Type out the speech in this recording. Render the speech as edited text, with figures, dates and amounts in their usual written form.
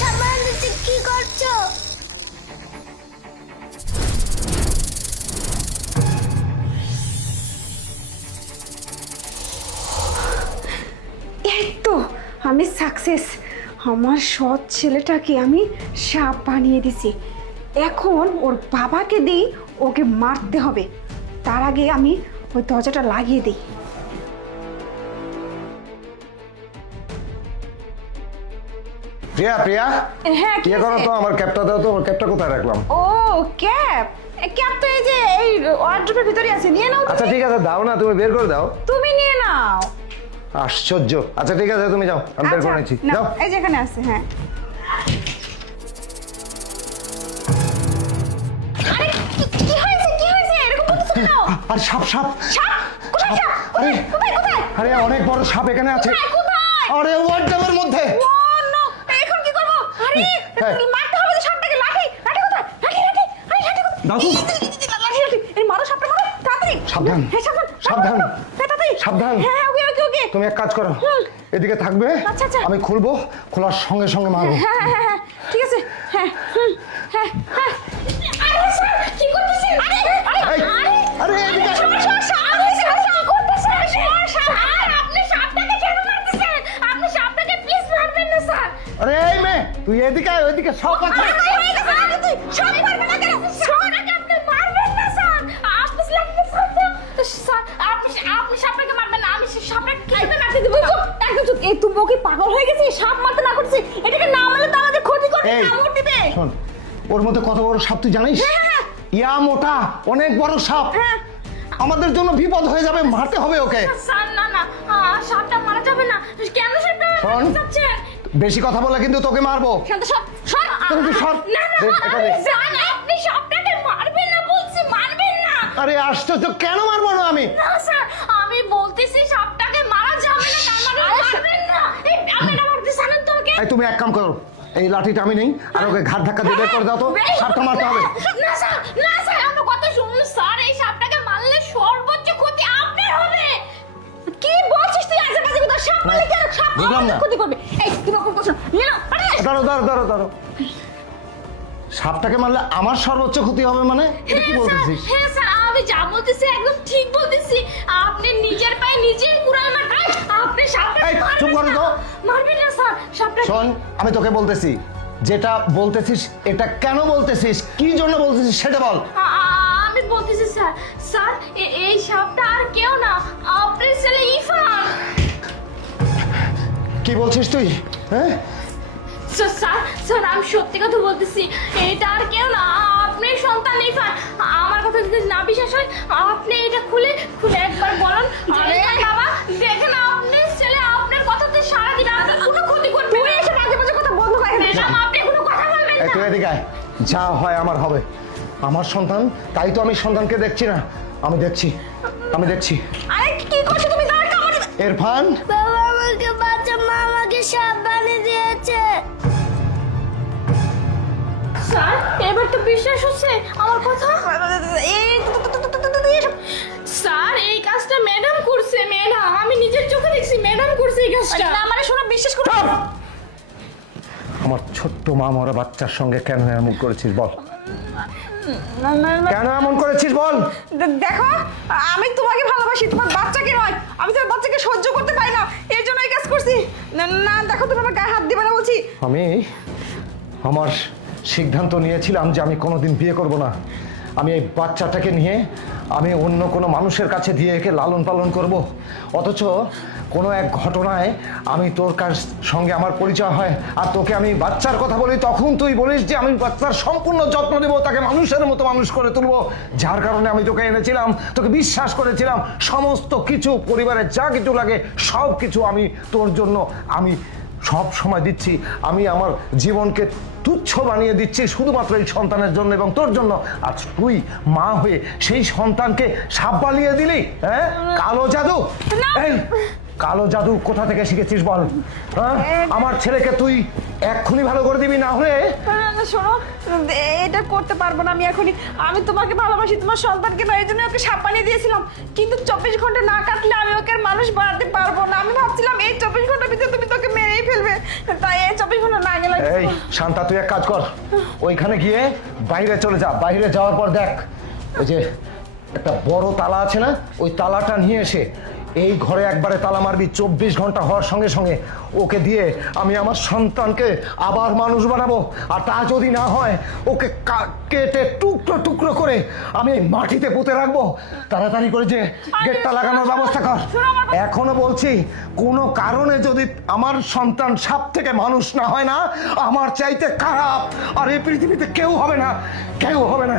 সাপ বানিয়ে দিচ্ছি, কি করছো? এই তো আমি সাকসেস। আমার সৎ ছেলেটাকে আমি সাপ বানিয়ে দিছি। এখন ওর বাবাকে দিই, ওকে মারতে হবে। তার আগে আমি ওই দরজাটা লাগিয়ে দিই। প্রিয়া প্রিয়া হ্যাঁ, কি কি করো তো, আমার ক্যাপটা দাও তো। আমার ক্যাপটা কোথায় রাখলাম? ও ক্যাপ, ক্যাপ তো এই যে এই ওয়ার্ড্রোবের ভিতরে আছে, নিয়ে নাও। আচ্ছা ঠিক আছে, দাও না, তুমি বের করে দাও। তুমি নিয়ে নাও। আশ্চর্য। আচ্ছা ঠিক আছে, তুমি যাও, আমি বের করে নিচ্ছি। নাও, যাও। এই যে এখানে আছে। হ্যাঁ, আরে কি হয়েছে, কি হয়েছে? এরকম করতেছ কেন? আরে সাপ সাপ সাপ? কোথায় সাপ? আরে কোথায় কোথায়? আরে অনেক বড় সাপ এখানে আছে। কোথায়? আরে ওয়ার্ডরোবের মধ্যে। ও নো, এখন কি করব? আরে হ্যাঁ। মারতে হবে তো সাপটাকে। লাঠি, লাঠি কোথায়? লাঠি, লাঠি, আরে লাঠি কোথায়? দাও তো। লাঠি, লাঠি, এই মারো সাপটা, মারো তাড়াতাড়ি। সাবধান। হ্যাঁ, সাবধান, সাবধান। হ্যাঁ, তাড়াতাড়ি। সাবধান। হ্যাঁ, ওকে ওকে ওকে। তুমি এক কাজ করো, এদিকে থাকবে, আচ্ছা, আচ্ছা। আমি খুলবো, খোলার সঙ্গে সঙ্গে মারবো। হ্যাঁ হ্যাঁ হ্যাঁ, ঠিক আছে। হ্যাঁ হ্যাঁ হ্যাঁ। আরে স্যার, কি করতেছেন? আরে এই, আরে এদিকে আসো। আরে এই মেয়ে, তুই এদিকে আয়, ওইদিকে সাপ আছে। তুমি কি পাগল হয়ে গেছিস? সাপ মারতে না করছিস, এটাকে না মারলে তো আমাদের ক্ষতি করবে, এই, কামড় দিবে। শোন, ওর মধ্যে কত বড় সাপ তুই জানিস? হ্যাঁ। ইয়া মোটা, অনেক বড় সাপ। হ্যাঁ। আমাদের জন্য বিপদ হয়ে যাবে, মারতে হবে ওকে। স্যার না না, সাপটা মারা যাবে না। কেন সাপটা শোন, যাচ্ছে? বেশি কথা বলে কিন্তু তোকে মারবো। শান্ত, সর সর। তুই সর। না না, দে, এটা দে। জান, আপনি সাপটাকে মারবেন না বলছি, মারবেন না। আরে আশ্চর্য, কেন মারবো না আমি? না স্যার, আমি বলতেছি সাপটাকে মারা যাবে না, তার মানে মারবেন না। এই আপনারা মারতেছেন তো ওকে। এই তুমি এক কাম করো, এই লাঠিটা আমি নেই, আর ওকে ঘাট ধাক্কা দিয়ে বের করে দাও তো। সাপটা মারতে হবে। না স্যার, না স্যার, আমার কথা শুনুন স্যার। এই সাপটাকে মারলে সর্বোচ্চ ক্ষতি আপনার হবে। কি বলছিস তুই? আজেবাজে কথা। সাপ মারলে কেন? সাপ বুঝলাম আমাদের না। ক্ষতি করবে। এই তুমি ওকে কথা নিয়ে নাও। আরে দাঁড়ো দাঁড়ো দাঁড়ো দাঁড়ো, সাপটাকে মারলে আমার সর্বোচ্চ ক্ষতি হবে মানে? এটা কি বলতেছিস? হ্যাঁ স্যার, আমি যা বলতেছি একদম ঠিক বলতেছি। আপনি নিজের পায়ে নিজেই কুড়াল মারবেন। আপনি সাপটা এই, চুপ করো তো। মারবেন না স্যার, সাপটা। শোন, আমি তোকে বলতেছি, যেটা বলতেছিস এটা কেন বলতেছিস, কি জন্য বলতেছিস সেটা বল। আমি বলতেছি স্যার, স্যার এই সাপটা আর কেউ না, আপনার ছেলে ইরফান। কি বলছিস তুই? হ্যাঁ, স্যার স্যার স্যার, আমি সত্যি কথা বলতেছি। এটা আর কেউ না, আপনার সন্তান ইরফান। আমার কথা যদি না বিশ্বাস হয়, আপনি এটা খুলে খুলে একবার বলুন। আরে বাবা, দেখেন আপনার ছেলে আপনার কথাতে সারা দিন আমাদের কোনো ক্ষতি করবে না। তুই এসে মাঝে মাঝে কথা বন্ধ করে। ম্যাডাম, আপনি কোনো কথা বলবেন এই না। তুই এদিকে আয়। যা হয় আমার হবে, আমার সন্তান, তাই তো আমি সন্তানকে দেখছি না। আমি দেখছি, আমি দেখছি। আরে কি করছো তুমি? দাঁড়া, কামড়ে। ইরফান, বাবা আমাকে বাঁচা, মা আমাকে সাপ বানিয়ে দিয়েছে। স্যার, এবার তো বিশ্বাস হচ্ছে আমার কথা? স্যার, এই কাজটা ম্যাডাম করছে। ম্যাডাম, আমি নিজের চোখে দেখছি, ম্যাডাম করছে এই কাজটা। না মানে শোনা, বিশ্বাস করো। চুপ! আমার ছোট্ট মা মরা বাচ্চার সঙ্গে কেন এমন করেছিস বল? কেন এমন করেছিস বল? দেখো, আমি তোমাকে ভালোবাসি, তোমার বাচ্চাকে নয়। আমি তোমার বাচ্চাকে সহ্য করতে পারি না, এর জন্য এই কাজ করছি। না না, দেখো, তুমি আমার গায়ে হাত দিবে না বলছি। আমি আমার সিদ্ধান্ত নিয়েছিলাম যে আমি কোনোদিন বিয়ে করব না। আমি এই বাচ্চাটাকে নিয়ে আমি অন্য কোনো মানুষের কাছে দিয়ে একে লালন পালন করব। অথচ কোনো এক ঘটনায় আমি তোর সঙ্গে আমার পরিচয় হয়, আর তোকে আমি বাচ্চার কথা বলি, তখন তুই বলিস যে আমি বাচ্চার সম্পূর্ণ যত্ন নেব, তাকে মানুষের মতো মানুষ করে তুলবো। যার কারণে আমি তোকে এনেছিলাম, তোকে বিশ্বাস করেছিলাম। সমস্ত কিছু, পরিবারের যা কিছু লাগে সব কিছু আমি তোর জন্য আমি সব সময় দিচ্ছি। আমি আমার জীবনকে তুচ্ছ বানিয়ে দিচ্ছি শুধুমাত্র এই সন্তানের জন্য এবং তোর জন্য। আর তুই মা হয়ে সেই সন্তানকে সাপ বানিয়ে দিলি। হ্যাঁ, কালো জাদু। না। এই, কালো জাদু কোথা থেকে শিখেছিস বল? হ্যাঁ, আমার ছেলেকে তুই এক্ষুনি ভালো করে দিবি, না হলে না শোনো, এটা করতে পারবো না আমি এখনই। আমি তোমাকে ভালোবাসি, তোমার সন্তানকে নয়, এই জন্য ওকে সাপ বানিয়ে দিয়েছিলাম। কিন্তু 24 ঘন্টা না কাটলে আমি ওকে আর মানুষ বানাতে পারবো না। আমি ভাবছিলাম এই 24 ঘন্টার ভিতরে তুমি তোকে মেরেই ফেলবে, তাই এই 24 ঘন্টা না গেলে। এই শান্তা, তুই এক কাজ কর, ওইখানে গিয়ে বাইরে চলে যা। বাইরে যাওয়ার পর দেখ, ওই যে একটা বড় তালা আছে না, ওই তালাটা নিয়ে এসে এই ঘরে একবারে তালা মারবি। 24 ঘন্টা হওয়ার সঙ্গে সঙ্গে ওকে দিয়ে আমি আমার সন্তানকে আবার মানুষ বানাবো। আর তা যদি না হয়, ওকে কেটে টুকরো টুকরো করে আমি মাটিতে পুঁতে রাখবো। তাড়াতাড়ি করে যে গেটটা লাগানোর ব্যবস্থা কর। এখনো বলছি, কোনো কারণে যদি আমার সন্তান সাপ থেকে মানুষ না হয় না, আমার চাইতে খারাপ আর এই পৃথিবীতে কেউ হবে না, কেউ হবে না।